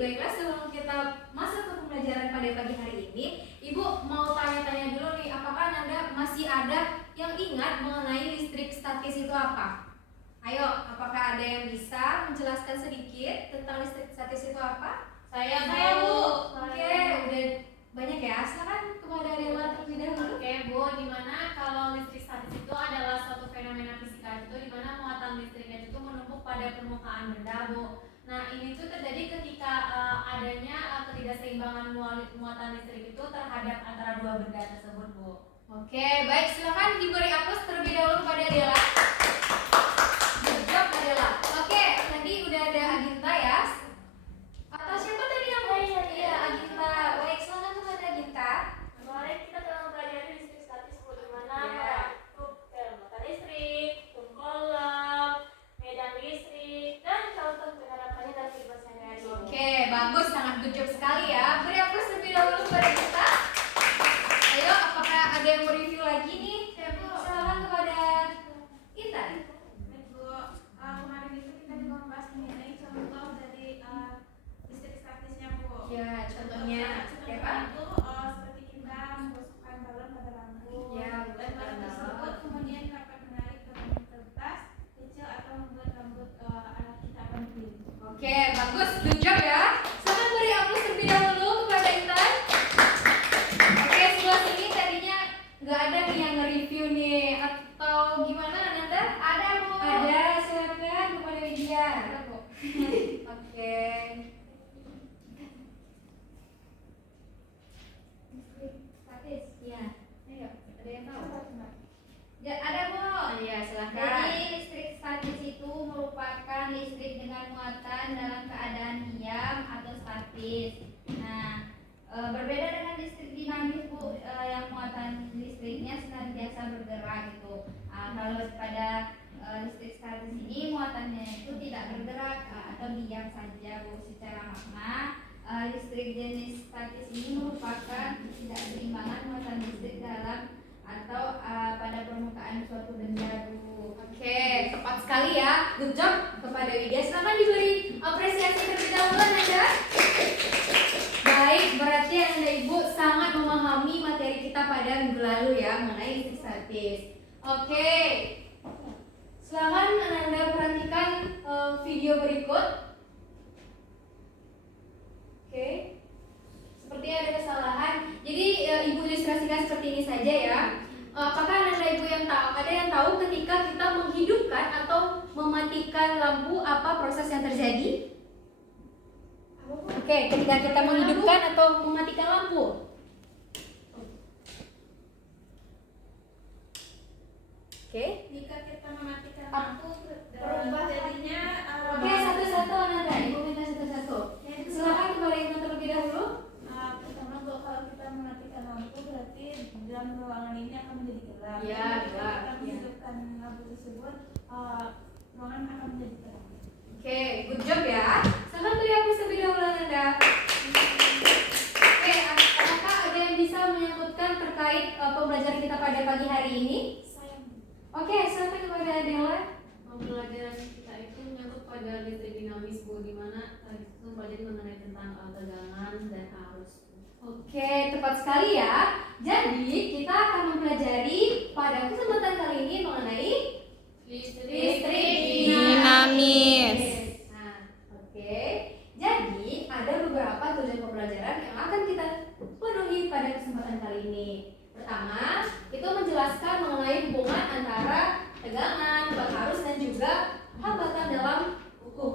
baiklah sebelum kita masuk ke pembelajaran pada pagi hari ini, Ibu mau tanya-tanya dulu nih, apakah Anda masih ada yang ingat mengenai listrik statis itu apa? Ayo, apakah ada yang bisa menjelaskan sedikit tentang listrik statis itu apa? Saya Bu. Bu. Oke, udah banyak ya. Silakan kepada Dela terlebih dahulu. Oke Bu, dimana kalau listrik statis itu adalah suatu fenomena fisika itu dimana muatan listriknya itu menumpuk pada permukaan benda Bu. Nah ini tuh terjadi ketika adanya ketidakseimbangan muatan listrik itu terhadap antara dua benda tersebut Bu. Oke, baik, silakan diberi aplaus terlebih dahulu kepada Dela. Good job Dela. Oke, tadi udah ada Aginta ya. Atau siapa tadi yang mau? Iya, Aginta. Baik, silakan kepada Aginta. Kemarin kita telah mempelajari listrik statis Bu, di mana Ya. untuk muatan listrik, kolam, medan listrik, dan contoh penerapannya dalam kehidupan sehari-hari. Oke, bagus, sangat good job sekali ya. Beri aplaus terlebih dahulu kepada kita. Ayo, apakah ada yang mau review lagi nih? Silakan kepada Intan. Baik Bu, kemarin itu kita juga membahas mengenai contoh dari listrik statisnya Bu. Ya, contohnya Contohnya apa? itu seperti kita menggosokkan balon pada lampu. Ya, Dan menggosokkan balon tersebut balon. kemudian dapat menarik ke rambut kertas kecil atau membuat rambut anak kita akan kering. Oke, bagus, good job ya. Silakan beri aplaus terlebih dahulu kepada Intan. Oke, sebelah sini tadinya nggak ada nih yang nge-review nih, atau gimana Nanda? Ada Bu. Ada, silakan kepada Widya. Ada Bu. Oke. Listrik statis, ya. Ayo, ada yang tahu? Ya, ada Bu. Iya, silakan. Jadi listrik statis itu merupakan listrik dengan muatan dalam keadaan diam atau statis. Nah, berbeda dengan listrik dinamis Bu, yang muatan listriknya senantiasa bergerak gitu. Kalau pada listrik statis ini muatannya itu tidak bergerak atau diam saja Bu. Secara makna listrik jenis statis ini merupakan ketidakseimbangan muatan listrik dalam atau pada permukaan suatu benda Bu. Oke, tepat sekali ya. Good job kepada Widya. Silakan diberi apresiasi terlebih dahulu Nanda. Baik, berarti Anda Ibu sangat memahami materi kita pada minggu lalu ya mengenai listrik statis. Oke. Silakan Anda perhatikan video berikut. Oke. Sepertinya ada kesalahan. Jadi Ibu ilustrasikan seperti ini saja ya. Apakah Anda Ibu yang tahu? Ada yang tahu ketika kita menghidupkan atau mematikan lampu apa proses yang terjadi? Oke, ketika kita menghidupkan atau mematikan lampu. Oke. Jika kita mematikan Ap- lampu, berubah jadinya Oke, satu-satu Nanda. Ibu minta satu-satu. Silakan kepada Ibu terlebih dahulu. pertama Bu, kalau kita mematikan lampu berarti dalam ruangan ini akan menjadi gelap. Ya, Jadi ketika gelap, kita ya. menghidupkan lampu tersebut, ruangan akan menjadi terang. Oke, good job ya. Silakan beri aplaus terlebih dahulu Nanda. Oke, apakah ada yang bisa menyangkutkan terkait pembelajaran kita pada pagi hari ini? Oke, silakan kepada Dela. Pembelajaran kita itu menyangkut pada listrik dinamis Bu, dimana tadi itu mempelajari mengenai tentang tegangan dan arus. Oke, tepat sekali ya. Jadi, kita akan mempelajari pada kesempatan kali ini mengenai listrik dinamis. Nah, oke. Jadi, ada beberapa tujuan pembelajaran yang akan kita penuhi pada kesempatan kali ini. Pertama, itu menjelaskan mengenai hubungan antara tegangan, kuat arus dan juga hambatan dalam hukum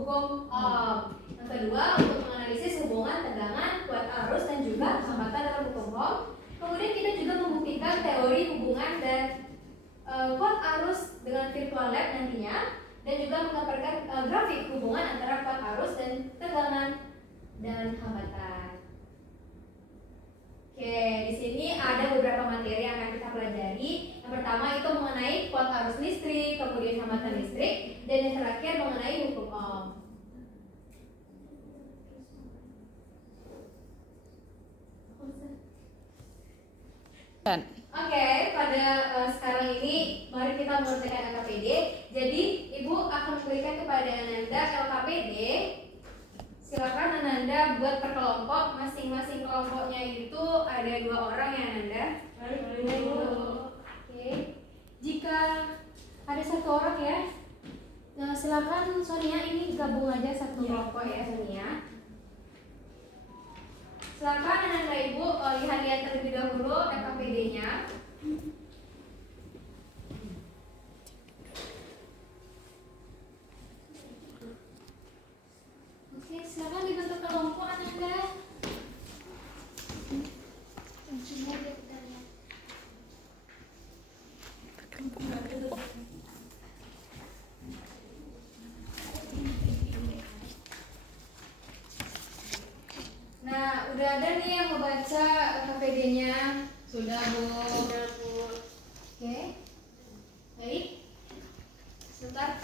Ohm. Yang kedua, untuk menganalisis hubungan tegangan, kuat arus dan juga hambatan dalam hukum Ohm. Kemudian kita juga membuktikan teori hubungan dan kuat arus dengan virtual lab nantinya, dan juga menggambarkan grafik hubungan antara kuat arus dan tegangan dan hambatan. Oke, di sini ada beberapa materi yang akan kita pelajari. Yang pertama itu mengenai kuat arus listrik, kemudian hambatan listrik, dan yang terakhir mengenai hukum Ohm. Oke, pada sekarang ini mari kita mengerjakan LKPD. Jadi Ibu akan memberikan kepada Nanda LKPD. Silakan silakan Ananda buat per kelompok. Masing-masing kelompoknya itu ada 2 orang ya Ananda. Baik. Oke. Jika ada 1 orang ya, nah, silakan Sonia ini gabung aja satu kelompok ya Sonia. Silakan Ananda Ibu lihat-lihat terlebih dahulu FKPD-nya. Oke, silakan dibentuk kelompok Ananda. Nah, udah ada nih yang membaca KPD-nya. Sudah, Bu. Oke. Baik. Sebentar.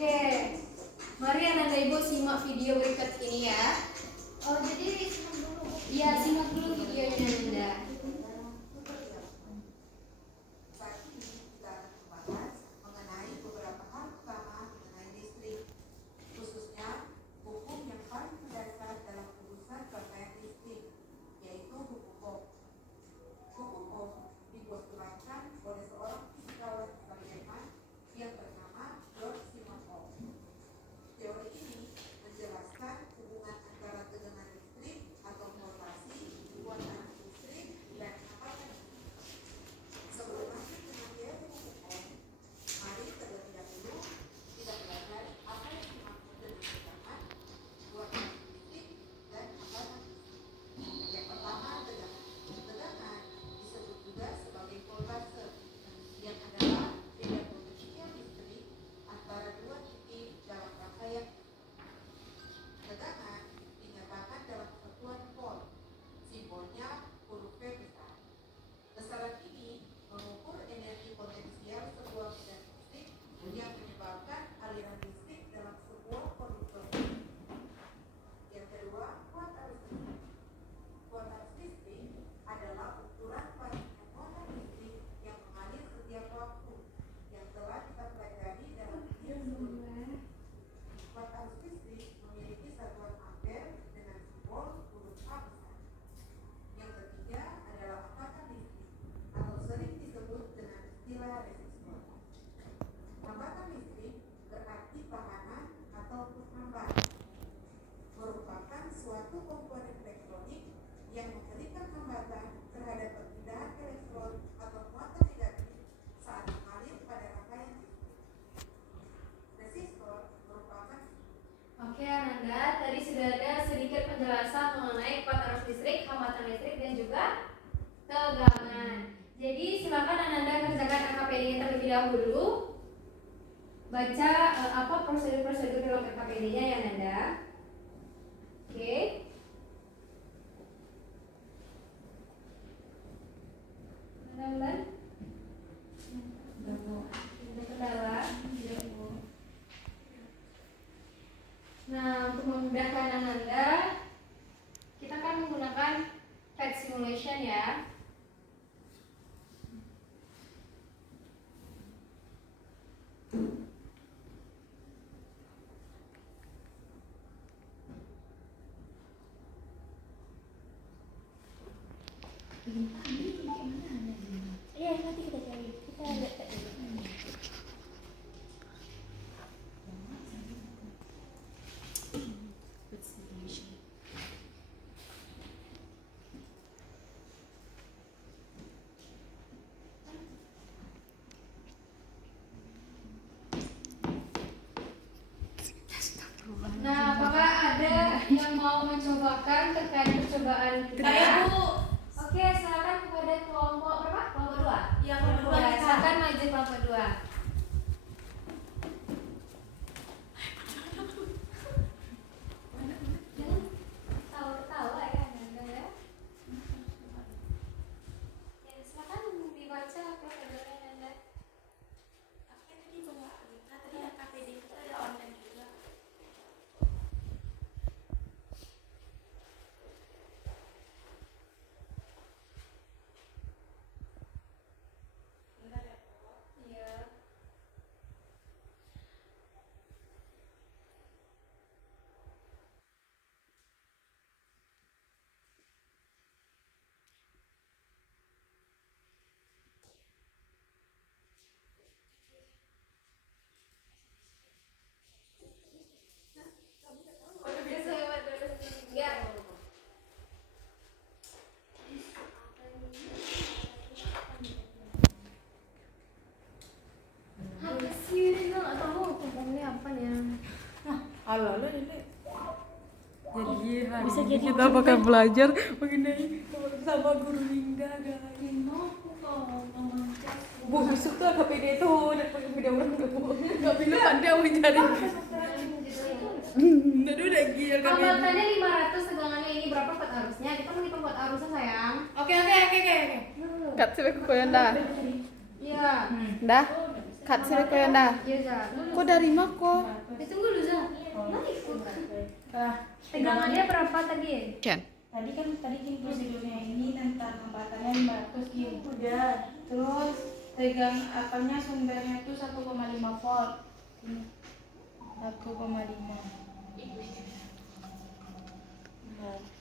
Oke, mari Ananda Ibu simak video berikut ini ya. Oh, jadi simak dulu. Iya, simak dulu videonya Ananda. Saat ini kita akan membahas mengenai beberapa hal utama mengenai listrik, khususnya hukum yang paling mendasar dalam urusan rangkaian listrik, yaitu hukum Ohm. Hukum Ohm dipostulasikan oleh seorang fisikawan asal Jerman yang bernama George Simon Ohm. Teori ini menjelaskan hubungan antara tegangan listrik atau voltasi, kekuatan listrik, dan hambatan. Sebelum masuk ke materi hukum Ohm, mari terlebih dahulu kita pelajari apa yang dimaksud dengan tegangan, kekuatan listrik, dan hambatan. Yang pertama, tegangan. Tegangan disebut juga sebagai voltase, yang adalah beda potential listrik antara 2 titik dalam rangkaian. Tegangan dinyatakan dalam satuan volt, simbolnya huruf V besar. Besaran ini mengukur energi potensial sebuah medan listrik yang menyebabkan aliran listrik dalam sebuah konduktor. Yang kedua, kuat arus listrik. Kuat arus listrik adalah ukuran banyaknya motor listrik yang mengalir setiap waktu yang telah kita pelajari dalam video sebelumnya. Kuat arus listrik memiliki satuan ampere dengan simbol huruf A besar. Yang ketiga adalah hambatan listrik atau sering disebut dengan istilah resistor. Hambatan listrik berarti tahanan atau penghambat. Merupakan suatu komponen elektronik yang memberikan hambatan terhadap perpindahan elektron atau muatan negatif saat mengalir pada rangkaian listrik. Resistor merupakan Oke Ananda, tadi sudah ada sedikit penjelasan mengenai kuat arus listrik, hambatan listrik, dan juga tegangan. Jadi silakan Ananda kerjakan KPD-nya terlebih dahulu. Baca apa prosedur-prosedur dalam KPD-nya ya Ananda. Oke. Bulan? Ada kendala? Nah, untuk memudahkan Ananda, kita akan menggunakan pet simulation ya. Iya, nanti kita cari. Kita lihat dulu. Nah, apakah ada yang mau mencobakan terkait percobaan kita? Saya, Bu. Oke, silakan kepada kelompok berapa? Kelompok 2. Iya, kelompok dua. Silakan maju kelompok 2. Jangan tahu-tahu ya. kita bakal belajar mengenai sama guru Linda guys. Bu besok tuh KPD tuh dan pakai video orang nggak bilang pandai mencari. Aduh udah gila KPD. Hambatannya 500, tegangannya ini berapa buat arusnya? Kita menghitung buat arusnya sayang. Oke. Kat sih ko yan dah. Iya. Dah. Kat sih ko yan dah. Iya Za. Kok dari mako? Tunggu dulu Za. Mana ikut? Tegangannya berapa tadi? Ken. Tadi kan prosedurnya ini tentang hambatannya 500 gitu. Udah. Terus tegang apanya sumbernya itu 1,5 volt. 1,5.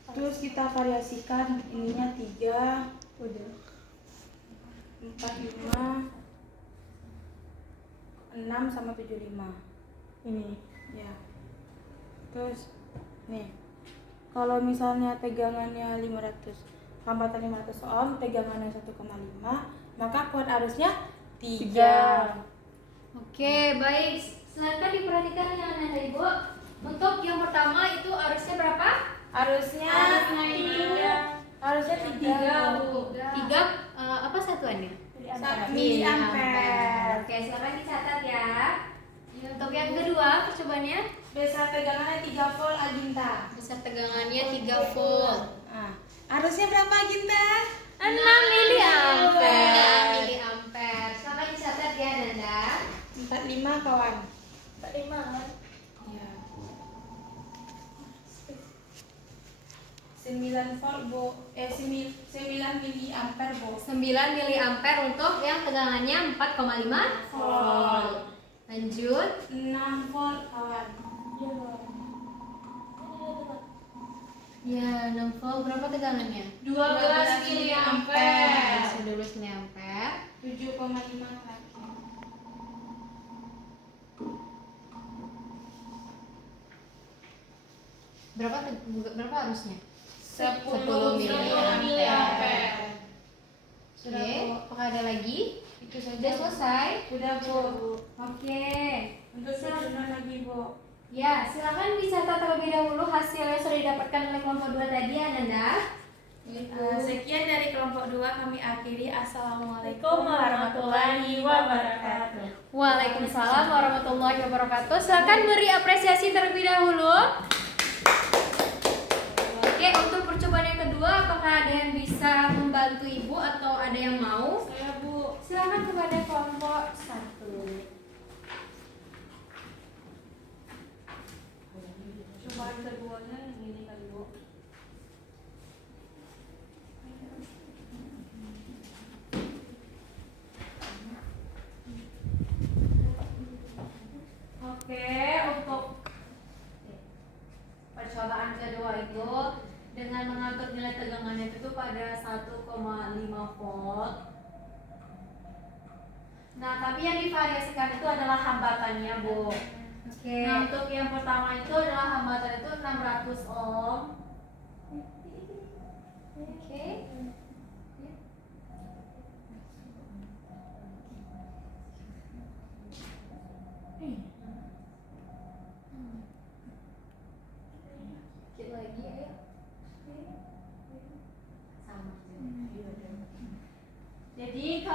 Terus kita variasikan ininya 3, udah 4, 5, 6 sama 75. Ini ya. Terus nih. Kalau misalnya tegangannya 500, hambatan 500 ohm, tegangannya 1,5, maka kuat arusnya 3. Oke, baik. Silakan diperhatikan ya Nanda Ibu. Untuk yang pertama itu arusnya berapa? Arusnya 3, Bu. 3 apa satuannya? Miliampere. Oke, silakan dicatat ya. Untuk yang kedua percobaannya Besar tegangannya 3 volt Aginta. besar tegangannya 3 volt. Nah, arusnya berapa Aginta? 6 miliampere. Silakan dicatat ya Nanda. 45 kawan. 45 kan? Ya. 9 volt Bu. 9 miliampere Bu. 9 miliampere untuk yang tegangannya 4,5 volt. Lanjut. 6 volt kawan. Ya, 6 volt berapa tegangannya? 12 miliampere. 12 miliampere. 7,5 lagi. Berapa arusnya? 10 miliampere. Oke, apakah ada lagi? Itu Sudah saja. selesai? Sudah Bu. Oke. Untuk susunan lagi Bu. Ya, silakan dicatat terlebih dahulu hasil yang sudah didapatkan oleh kelompok 2 tadi ya Nanda. Sekian dari kelompok 2 kami akhiri. Assalamualaikum Assalamualaikum warahmatullahi wabarakatuh. Waalaikumsalam warahmatullahi wabarakatuh. Silakan beri apresiasi terlebih dahulu. Oke, untuk percobaan yang kedua, apakah ada yang bisa membantu Ibu atau ada yang mau? Saya Bu. Silakan kepada kelompok 1. Cobaan keduanya yang ini kali Bu. Oke, untuk percobaan kedua itu dengan mengatur nilai tegangannya itu pada 1,5 volt. Nah, tapi yang divariasikan itu adalah hambatannya, Bu. Oke. Nah, untuk yang pertama itu adalah hambatan itu 600 ohm. Oke. Sedikit lagi ayo. Sama. Jadi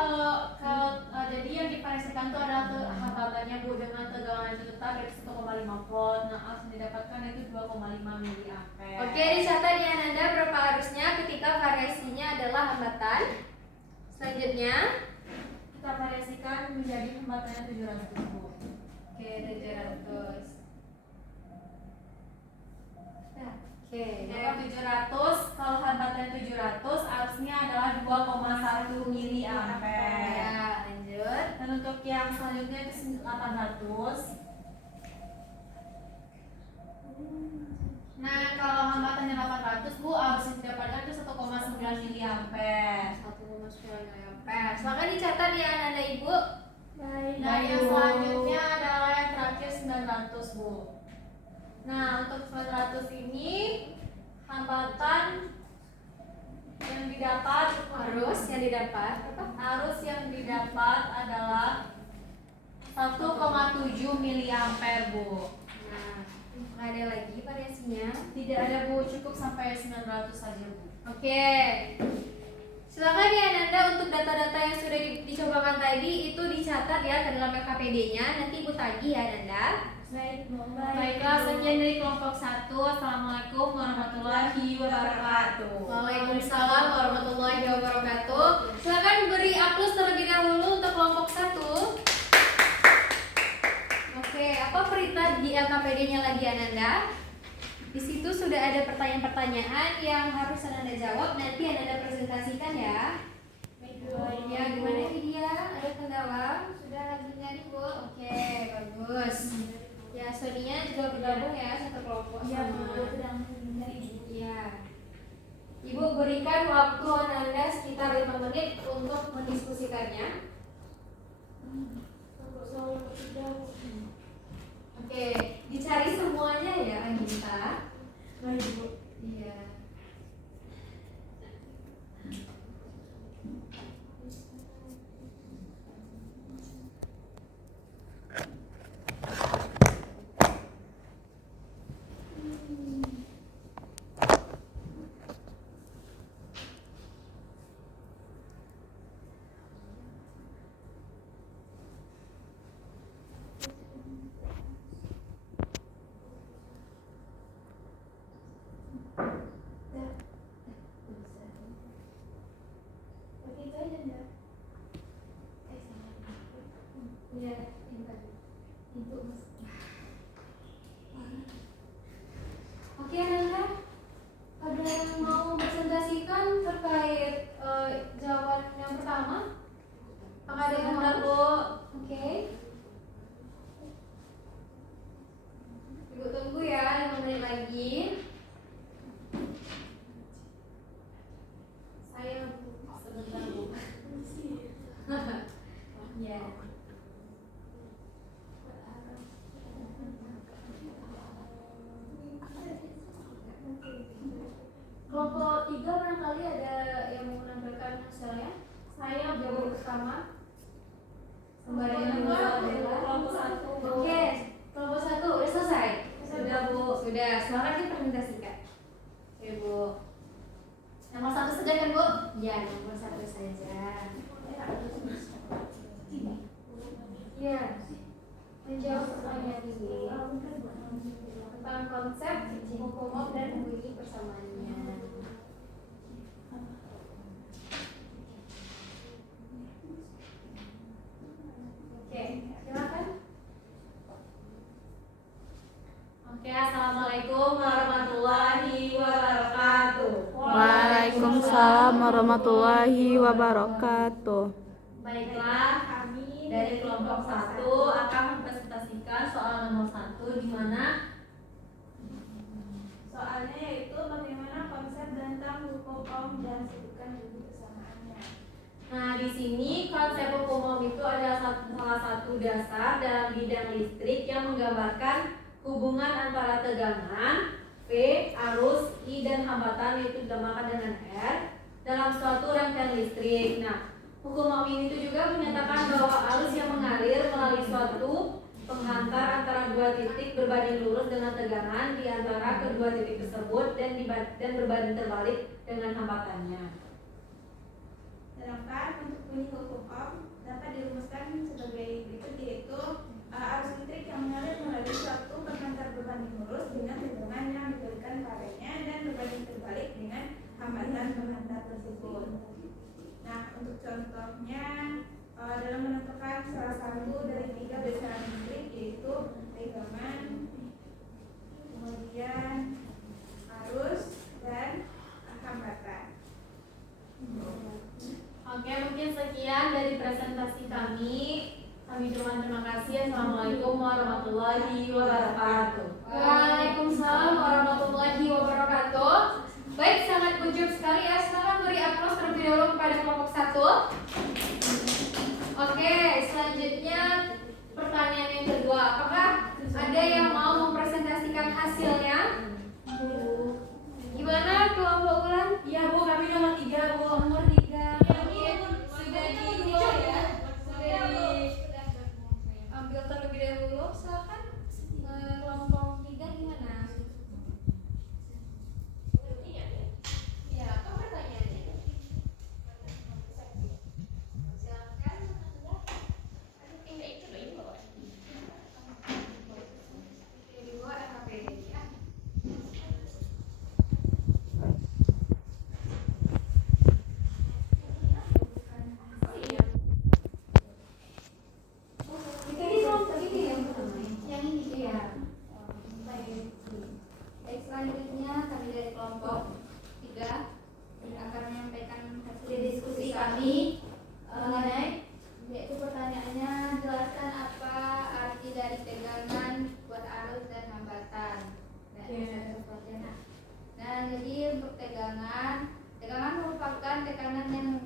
jadi yang divariasikan itu adalah hambatannya Bu dengan tegangan itu tetap yaitu 1,5 volt. Nah, arus yang didapatkan itu 2,5 miliampere. Oke, dicatat ya Nanda berapa arusnya ketika variasinya adalah hambatan. Selanjutnya, Kita variasikan menjadi hambatannya 700 Bu. oke 700. Nah, oke. Untuk 700, kalau hambatan 700 arusnya adalah 2,1 miliampere. Ya, lanjut. Dan untuk yang selanjutnya itu 800. Nah, kalau hambatannya 800 Bu, arus yang didapatkan itu 1,9 miliampere. 1,9 miliampere. Silakan dicatat ya Nanda Ibu. Baik. Nah, yang selanjutnya adalah yang terakhir 900 Bu. Nah, untuk 900 ini hambatan yang didapat Arus yang didapat apa? arus yang didapat adalah 1,7 miliampere Bu. Nah, Nggak ada lagi variasinya. Tidak ada Bu, cukup sampai 900 saja Bu. Oke. Silakan ya Nanda untuk data-data yang sudah dicobakan tadi itu dicatat ya ke dalam LKPD-nya. Nanti Ibu tagih ya Nanda. Baik, Bu. Baiklah, sekian dari kelompok 1. Assalamualaikum warahmatullahi wabarakatuh. Waalaikumsalam warahmatullahi wabarakatuh. Silakan beri aplaus terlebih dahulu untuk kelompok 1. Oke, apa perintah di LKPD-nya lagi Ananda? Di situ sudah ada pertanyaan-pertanyaan yang harus Ananda jawab. Nanti Ananda presentasikan ya. Ya, gimana dia? Ada kendala? Sudah lagi nyari Bu? Oke, bagus. Ya, Soninya juga bergabung ya satu kelompok sama. Iya. Ibu berikan waktu Ananda sekitar 5 menit untuk mendiskusikannya. Oke, dicari semuanya ya Anita. Baik, Bu. Iya. Begitu aja enggak? Iya, ini tadi. Itu Mas. Oke, Nanda. Ada yang mau presentasikan terkait jawaban yang pertama? Apakah ada yang mau? Bu. Oke. Ibu tunggu ya 5 menit lagi. Saya sebentar Bu. Ya. Kelompok 3 barangkali ada yang mau menampilkan hasilnya. Saya jawab pertama. Kembali dulu adalah Kelompok 1. Oke, kelompok 1 udah selesai. Sudah Bu. Sudah, silakan dipresentasikan. Oke Bu. Nomor 1 saja kan Bu? Ya, nomor 1 saja. Ya, menjawab pertanyaan ini tentang konsep hukum dan bunyi persamaannya. Oke, silakan. Oke, Assalamualaikum warahmatullahi wabarakatuh. Waalaikumsalam warahmatullahi wabarakatuh. Baiklah, kami dari kelompok 1 akan mempresentasikan soal nomor 1 di mana Soalnya yaitu bagaimana konsep tentang hukum Om dan sebutkan bunyi persamaannya. Nah, di sini konsep hukum Ohm itu adalah salah satu dasar dalam bidang listrik yang menggambarkan hubungan antara tegangan, V, arus, I, dan hambatan yaitu digambarkan dengan R dalam suatu rangkaian listrik. Nah, hukum Ohm ini juga menyatakan bahwa arus yang mengalir melalui suatu penghantar antara dua titik berbanding lurus dengan tegangan di antara kedua titik tersebut dan berbanding terbalik dengan hambatannya. Sedangkan untuk bunyi hukum Ohm dapat dirumuskan sebagai berikut, yaitu arus listrik yang mengalir melalui suatu penghantar berbanding lurus dengan tegangan yang diberikan padanya dan berbanding terbalik dengan hambatan penghantar tersebut. Nah, untuk contohnya dalam menentukan salah satu dari 3 besaran listrik, yaitu tegangan, kemudian arus, dan hambatan. Oke, mungkin sekian dari presentasi kami. Kami ucapkan terima kasih. Assalamualaikum warahmatullahi wabarakatuh. Waalaikumsalam warahmatullahi wabarakatuh. Baik, sangat ujub sekali ya. Silakan beri aplaus terlebih dahulu kepada kelompok 1. Oke, selanjutnya pertanyaan yang kedua. Apakah ada yang mau mempresentasikan hasilnya? Gimana kelompok Ulan? Iya Bu, kami nomor 3 Bu. Nomor 3. Sudah diambil terlebih dahulu. Silakan kelompok 3 gimana?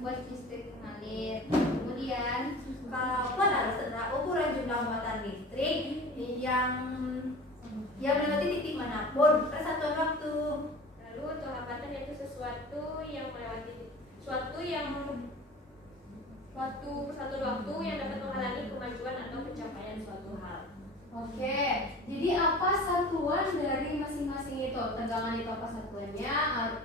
membuat listrik mengalir. Kemudian Kalau kuat arus adalah ukuran jumlah muatan listrik yang melewati titik manapun per satuan waktu. Lalu untuk hambatan yaitu sesuatu yang melewati suatu satuan waktu yang dapat menghalangi kemajuan atau pencapaian suatu hal. Oke, jadi apa satuan dari masing-masing itu? Tegangan itu apa satuannya,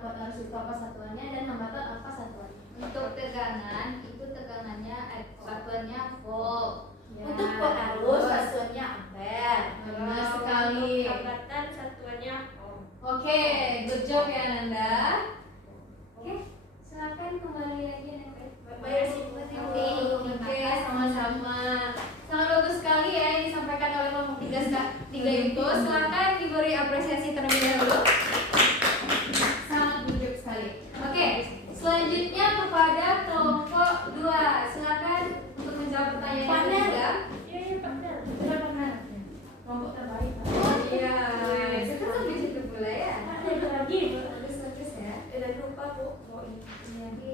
kuat arus itu apa satuannya, dan hambatan apa satuannya? untuk tegangan itu satuannya volt. Ya. Untuk kuat arus satuannya ampere. Benar sekali. Hambatan satuannya ohm. Oke, good job ya Nanda. Oke, silakan kembali lagi Nanda. Oke, sama-sama. Sangat bagus sekali ya yang disampaikan oleh kelompok 3 itu. Silakan diberi apresiasi terlebih dahulu. Sangat good job sekali. Oke, selanjutnya kepada kelompok 2. Silakan untuk menjawab pertanyaan yang ketiga. Iya, benar. Benar. Kelompok terbaik. Oh iya, itu sampai situ pula ya. Ada lagi. Bagus ya. Udah lupa Bu, mau ini.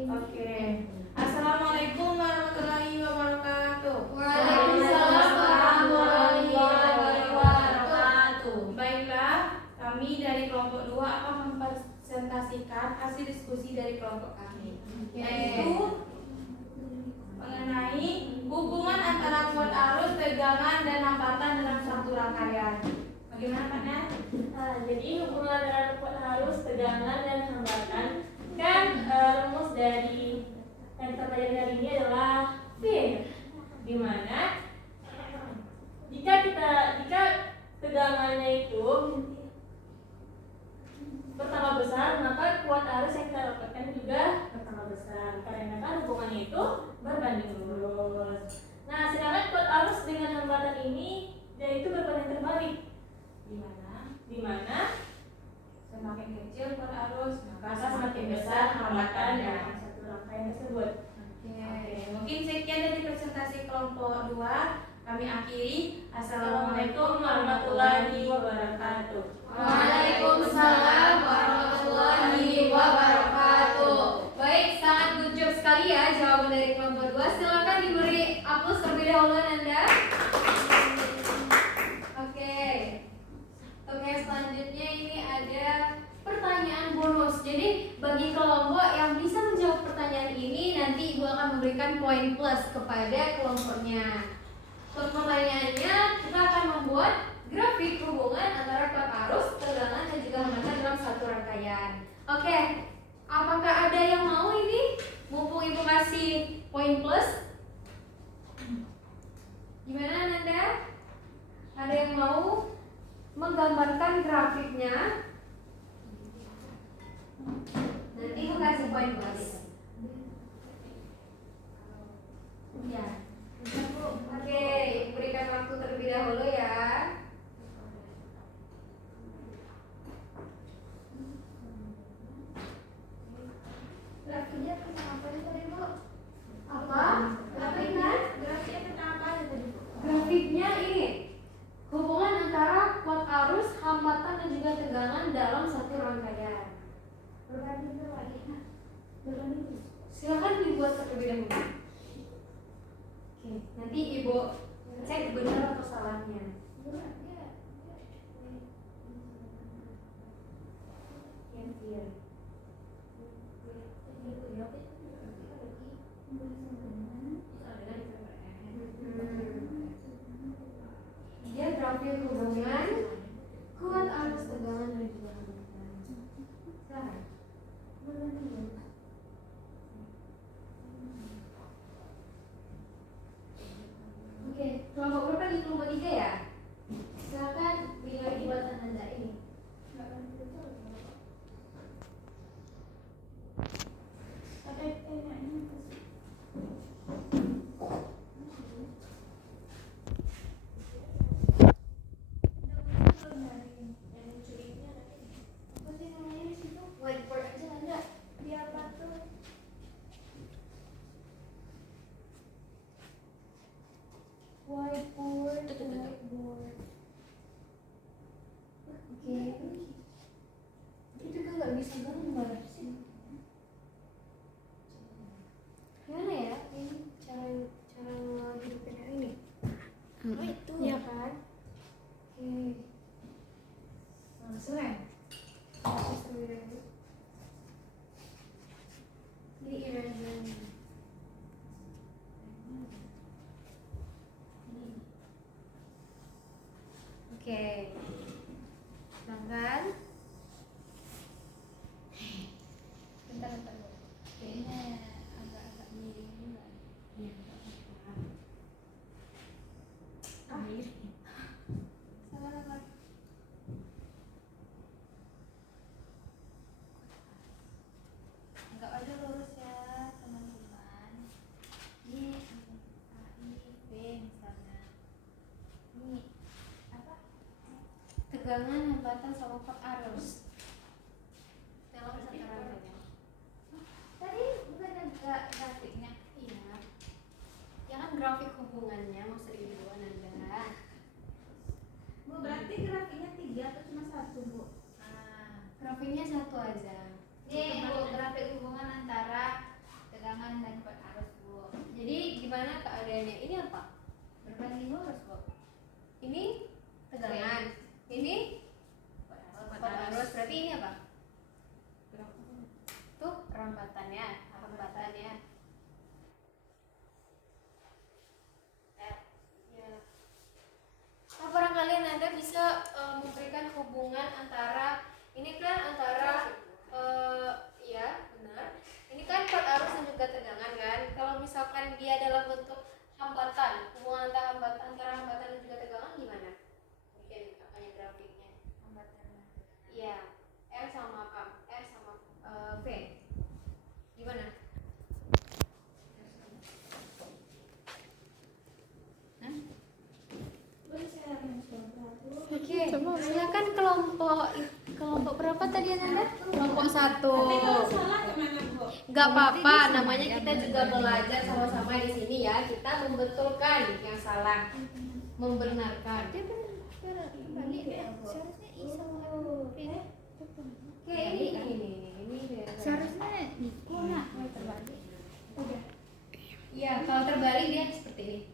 Oke. Assalamualaikum warahmatullahi wabarakatuh. Waalaikumsalam warahmatullahi wabarakatuh. Baiklah, kami dari kelompok 2 akan mempresentasikan hasil diskusi dari kelompok kami, yaitu mengenai hubungan antara kuat arus, tegangan, dan hambatan dalam suatu rangkaian. Bagaimana Pak Nan? Jadi hubungan antara kuat arus, tegangan, dan hambatan kan rumus dari yang kita pelajari hari ini adalah V, di mana jika tegangannya itu bertambah besar, maka kuat arus yang kita dapatkan juga bertambah besar karena kan hubungannya itu berbanding lurus. Nah, sedangkan kuat arus dengan hambatan ini yaitu berbanding terbalik. Di mana Semakin kecil kuat arus, maka semakin besar hambatan dalam satu rangkaian tersebut. Oke, mungkin sekian dari presentasi kelompok 2. Kami akhiri. Assalamualaikum warahmatullahi wabarakatuh. Waalaikumsalam warahmatullahi wabarakatuh. Baik, sangat good job sekali ya jawaban dari kelompok 2. Silakan diberi aplaus terlebih dahulu Nanda. Oke. Oke, selanjutnya ini ada pertanyaan bonus. Jadi bagi kelompok yang bisa menjawab pertanyaan ini, nanti Ibu akan memberikan poin plus kepada kelompoknya. Untuk pertanyaannya, kita akan membuat grafik hubungan antara kuat arus, tegangan, dan juga hambatan dalam satu rangkaian. Oke, apakah ada yang mau ini? Mumpung Ibu kasih poin plus. Gimana Nanda? Ada yang mau menggambarkan grafiknya? Nanti Ibu kasih poin plus. Ya. Oke, berikan waktu terlebih dahulu ya. Grafiknya tentang apa nih tadi Bu? Apa? Grafiknya? Grafiknya tentang apa tadi Bu? Grafiknya ini hubungan antara kuat arus, hambatan, dan juga tegangan dalam satu rangkaian. Berbanding terbalik. Berbanding. Silakan dibuat terlebih dahulu. Oke, nanti Ibu cek benar atau salahnya. Iya. Dia grafik hubungan kuat arus, tegangan, dan juga hambatan. Silakan. Oke, kelompok berapa di kelompok 3 ya? tegangan, hambatan sama kuat arus dalam satu rangkaian. Tadi bukan ada grafiknya. Iya. Ya kan grafik hubungannya maksud ibu Ananda. Bu, berarti grafiknya 3 atau cuma 1, Bu? Grafiknya satu aja. Ini Bu, grafik hubungan antara tegangan dan kuat arus Bu. Jadi gimana keadaannya? Ini apa? Berbanding lurus Bu. Ini tegangan. Ini kuat arus. Berarti ini apa? Tuh hambatannya. Ya. Nah, barangkali Anda bisa memberikan hubungan antara ini kan antara ya benar. Ini kan kuat arus dan juga tegangan kan. Kalau misalkan dia dalam bentuk hambatan, hubungan antara hambatan dan juga tegangan gimana? Mungkin apanya grafiknya? Iya, R sama V. Gimana? Oke, silakan kelompok berapa tadi Anda? Kelompok 1. Tapi kalau salah gimana, Bu? Gak apa-apa, namanya kita juga belajar sama-sama di sini ya. Kita membetulkan yang salah, membenarkan. Balik ya Bu. Seharusnya I sama V. Oke, ini. Seharusnya Niko nak terbalik. Udah. Iya, kalau terbalik dia seperti ini.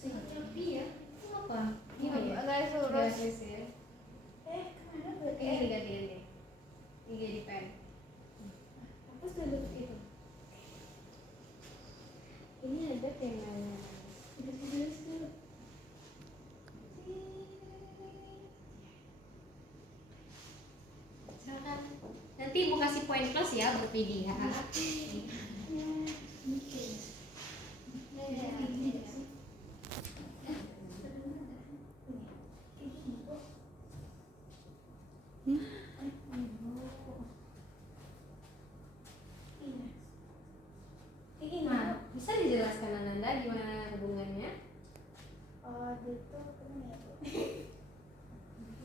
Lebih ya? Apa? Gini ya? Agak surut. Garis ya. Kemana Bu? Ini ganti. Ini jadi pen. Apa sudut itu? Ini ada temanya. Silakan. Nanti ibu kasih poin plus ya buat media. Nah, bisa dijelaskan Ananda gimana hubungannya? Itu kemana ya Bu?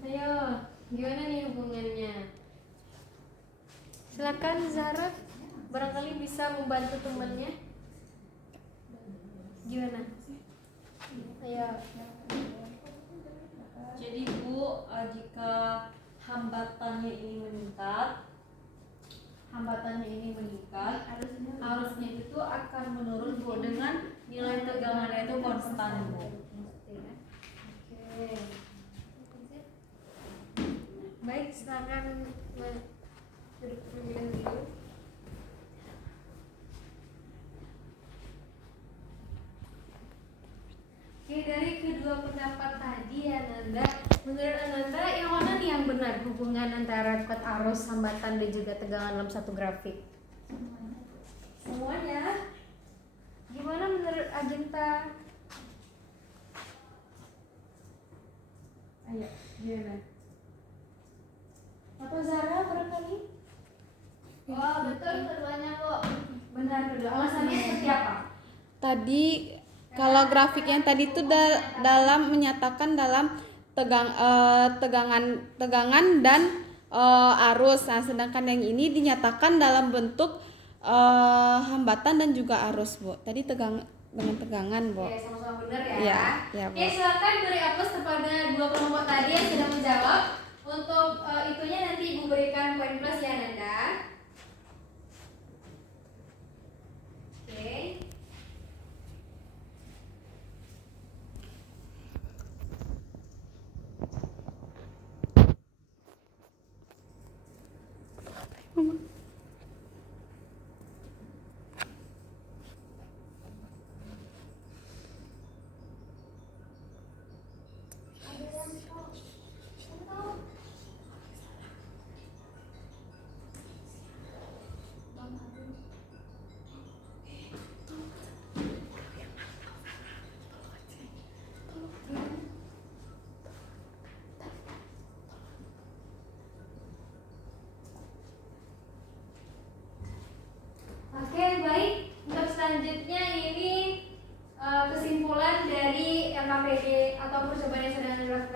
Ayo, gimana nih hubungannya? Silakan Zara, barangkali bisa membantu temannya. Gimana? Ayo. Jadi Bu, jika hambatannya ini meningkat, arusnya itu akan menurun Bu dengan nilai tegangannya itu konstan Bu. Oke. Baik, silakan duduk terlebih dahulu. Oke, dari kedua pendapat tadi Ananda, menurut Ananda yang mana nih yang benar hubungan antara kuat arus, hambatan dan juga tegangan dalam satu grafik? Semuanya. Gimana menurut Agenta? Ayo, gimana? Apa Zara barangkali? Oh, betul keduanya Bu. Benar kedua. Alasannya seperti apa? Tadi kalau grafik yang tadi itu dalam menyatakan dalam tegangan dan arus. Nah, sedangkan yang ini dinyatakan dalam bentuk hambatan dan juga arus, Bu. Tadi dengan tegangan, Bu. Oke, sama-sama benar ya. Iya, iya, Bu. Oke, silakan beri aplaus kepada dua kelompok tadi yang sudah menjawab. Untuk itunya nanti Ibu berikan poin plus ya Nanda. Oke.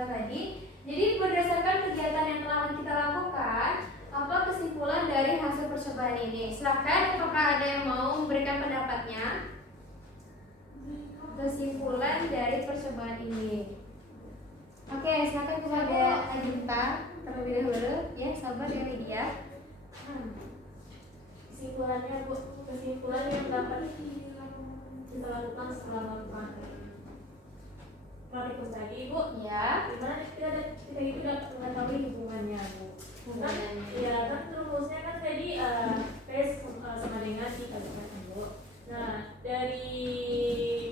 tadi. Jadi berdasarkan kegiatan yang telah kita lakukan, apa kesimpulan dari hasil percobaan ini? Silakan, apakah ada yang mau memberikan pendapatnya? Kesimpulan dari percobaan ini. Oke, silakan kepada Ajunta terlebih dahulu. Ya, sabar ya Lydia. Kesimpulannya Bu, kesimpulan yang dapat kita lakukan setelah melakukan praktikum tadi Bu, Ya. dimana kita itu dapat mengetahui hubungannya Bu. Kan, ya kan rumusnya kan tadi P sama dengan I kalikan Bu. Nah dari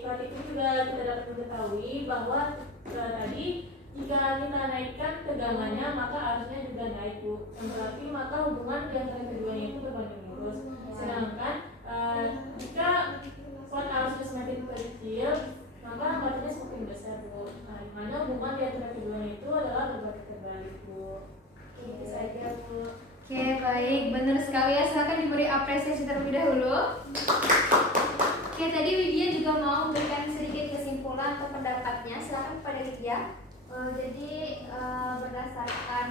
praktikum juga kita dapat mengetahui bahwa tadi jika kita naikkan tegangannya maka arusnya juga naik Bu. Yang berarti maka hubungan di antara keduanya itu berbanding lurus. Sedangkan jika kuat arusnya semakin kecil maka hambatannya semakin besar Bu. Nah, dimana hubungan di antara keduanya itu adalah berbanding terbalik Bu. Itu saja Bu. Oke, baik, benar sekali ya. Silakan diberi apresiasi terlebih dahulu. Oke, tadi Widya juga mau memberikan sedikit kesimpulan atau pendapatnya. Silakan kepada Widya. Jadi berdasarkan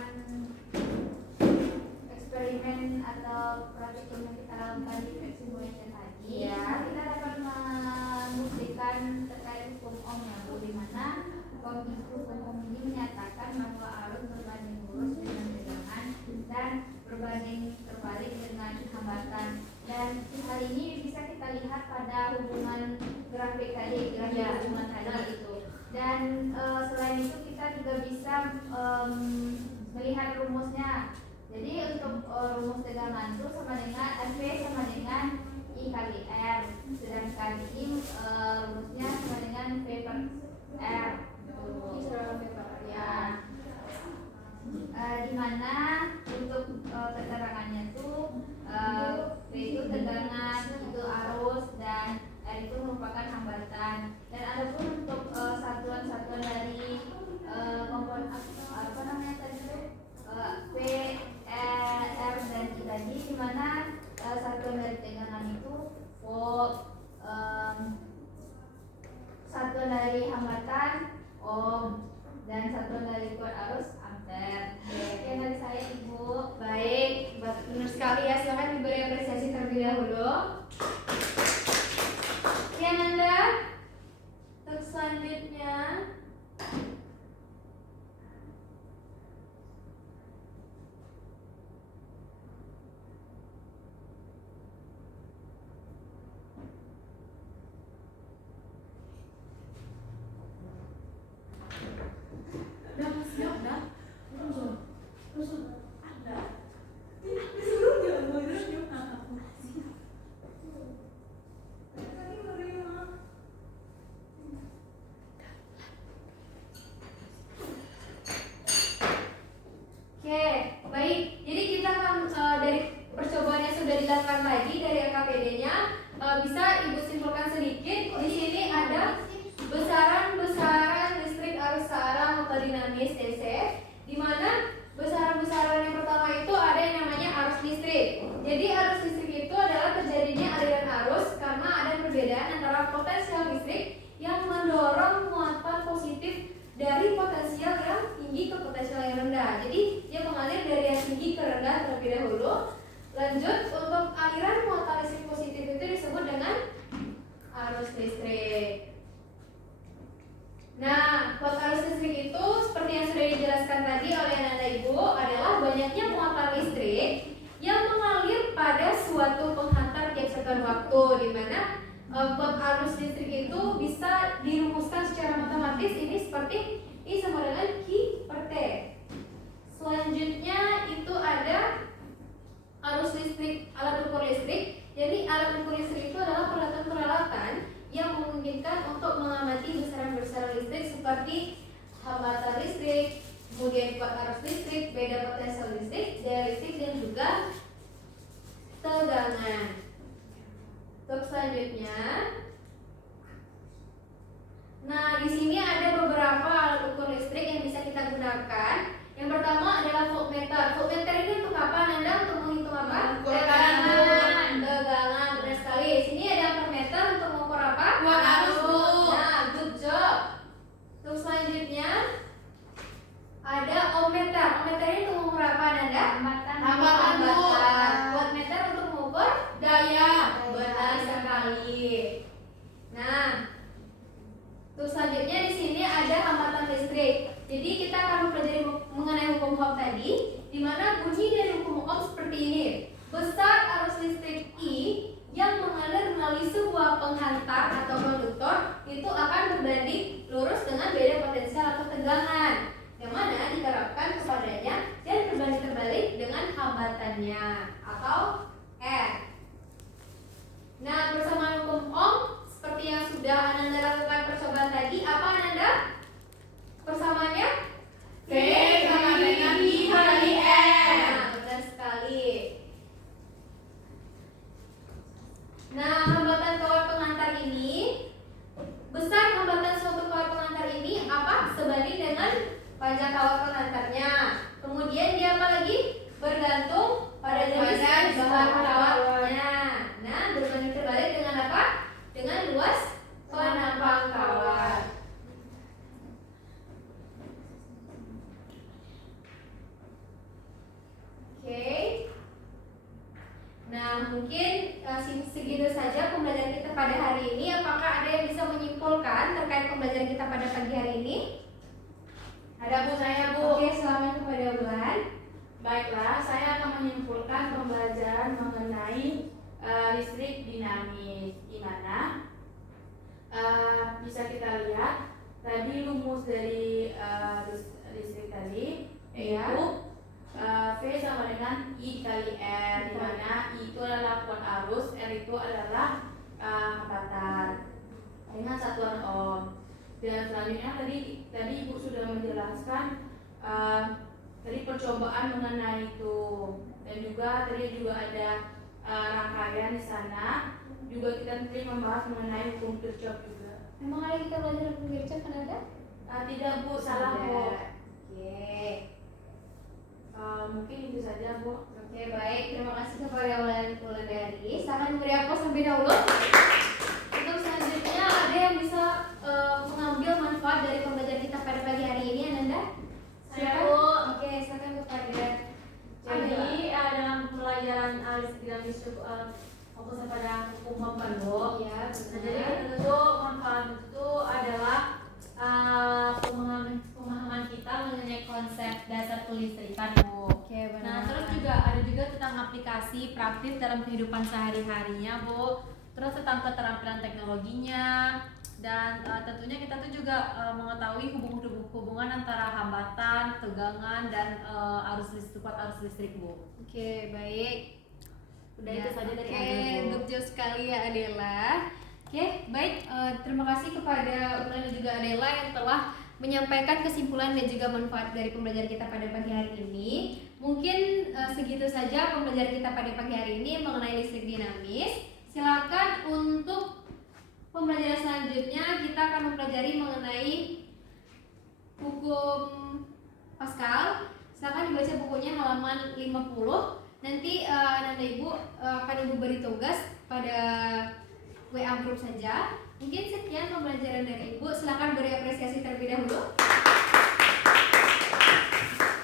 eksperimen atau praktikum yang kita lakukan di Flex Simulation tadi, ya, kita dapat membuktikan terkait hukum Ohm ya, Bu, di mana hukum Ohm ini menyatakan bahwa arus berbanding lurus dengan tegangan dan berbanding terbalik dengan hambatan. Dan hal ini bisa kita lihat pada hubungan grafik tadi, grafik hubungan tadi itu. Dan selain itu kita juga bisa melihat rumusnya. Jadi untuk rumus tegangan itu sama dengan V sama dengan I kali R, sedangkan I rumusnya sama dengan V per R. Ya. Dimana untuk keterangannya tuh V itu tegangan, itu arus, dan R itu merupakan hambatan. Dan adapun untuk satuan-satuan dari komponen apa namanya tadi itu V, R, dan I tadi, dimana satuan dari tegangan itu volt, satuan dari hambatan ohm, dan satuan dari kuat arus ampere. Oke, dari saya Ibu. Baik, benar sekali ya. Silakan diberi apresiasi terlebih dahulu. Oke, Nanda. Untuk selanjutnya. Oke, baik. Jadi kita akan dari percobaan yang sudah dilakukan tadi dari LKPD-nya bisa Ibu simpulkan sedikit. Di sini ada besaran-besaran listrik arus searah atau dinamis DC, di mana besaran-besaran yang pertama itu ada yang namanya arus listrik. Jadi arus listrik itu adalah terjadinya aliran arus karena ada perbedaan antara potensial listrik yang mendorong muatan positif dari potensial yang tinggi ke potensial yang rendah. Jadi dia mengalir dari yang tinggi ke rendah terlebih dahulu. Lanjut, untuk aliran muatan listrik positif itu disebut dengan arus listrik. Nah, buat arus listrik itu seperti yang sudah dijelaskan tadi oleh Nanda Ibu adalah banyaknya muatan listrik yang mengalir pada suatu penghantar tiap satuan waktu, di mana buat arus listrik itu bisa dirumuskan secara matematis ini seperti I sama dengan Q per T. Selanjutnya itu ada arus listrik, alat ukur listrik. Jadi alat ukur listrik itu adalah peralatan-peralatan yang memungkinkan untuk mengamati besaran-besaran listrik seperti hambatan listrik, kemudian kuat arus listrik, beda potensial listrik, daya listrik, dan juga tegangan. Untuk selanjutnya, nah di sini ada beberapa alat ukur listrik yang bisa kita gunakan. Yang pertama adalah voltmeter. Voltmeter ini untuk apa, Nanda? Untuk menghitung apa? Tegangan. Tegangan, benar sekali. Sini ada ampermeter untuk mengukur apa? Kuat arus, Bu. Nah, good job. Untuk selanjutnya tanggalnya atau R. Nah, persamaan hukum Ohm seperti yang sudah Ananda lakukan percobaan tadi, apa Ananda? Persamaannya? V sama dengan I kali R. Nah, benar sekali. Nah, hambatan kawat pengantar ini, besar hambatan suatu kawat pengantar ini apa? Sebanding dengan panjang kawat pengantarnya. Kemudian dia apa lagi? Bergantung pada jenis bahan kawatnya. Nah, berbanding terbalik dengan apa? Dengan luas penampang kawat. Oke. Nah, mungkin segitu saja pembelajaran kita pada hari ini. Apakah ada yang bisa menyimpulkan terkait pembelajaran kita pada pagi hari ini? Ada Bu, saya Bu. Oke, selamat kepada Bulan. Baiklah, saya akan menyimpulkan pembelajaran mengenai listrik dinamis, di mana bisa kita lihat tadi rumus dari listrik tadi yaitu V sama dengan I kali R, di mana I itu adalah kuat arus, R itu adalah hambatan dengan satuan ohm. Dan selanjutnya tadi Ibu sudah menjelaskan tadi percobaan mengenai itu, dan juga tadi juga ada rangkaian di sana. Juga kita tadi membahas mengenai hukum Kirchhoff juga. Memang ada kita belajar hukum Kirchhoff kan ada? Tidak Bu, salah Bu. Oke. Mungkin itu saja Bu. Oke, baik. Terima kasih kepada Wulandari. Silakan memberi aplaus terlebih dahulu. Untuk selanjutnya ada yang bisa mengambil manfaat dari pembelajaran kita pada pagi hari ini, Ananda? Saya, Silakan. Bu. Oke, silakan kepada Jadi dalam pelajaran listrik dinamis fokus pada hukum Ohm kan Bu. Iya, Nah, jadi itu manfaat itu adalah pemahaman kita mengenai konsep dasar kelistrikan Bu. Oke, benar. Nah, terus juga ada juga tentang aplikasi praktis dalam kehidupan sehari-harinya Bu. Terus tentang keterampilan teknologinya, dan tentunya kita tuh juga mengetahui hubungan antara hambatan, tegangan, dan arus listrik, kuat arus listrik Bu. Oke, baik. Udah itu saja dari Oke, Adela, Bu. good job sekali ya Adela. Oke, baik. Terima kasih kepada Ulan dan juga Adela yang telah menyampaikan kesimpulan dan juga manfaat dari pembelajaran kita pada pagi hari ini. Mungkin segitu saja pembelajaran kita pada pagi hari ini mengenai listrik dinamis. Silakan untuk pembelajaran selanjutnya kita akan mempelajari mengenai hukum Pascal. Silakan dibaca bukunya halaman 50. Nanti Nanda Ibu akan Ibu beri tugas pada WA group saja. Mungkin sekian pembelajaran dari Ibu. Silakan beri apresiasi terlebih dahulu.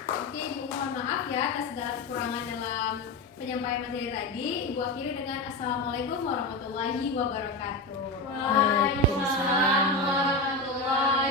Oke, Ibu mohon maaf ya atas segala kekurangan dalam penyampaian materi tadi. Ibu akhiri dengan Assalamualaikum warahmatullahi wabarakatuh. Waalaikumsalam warahmatullahi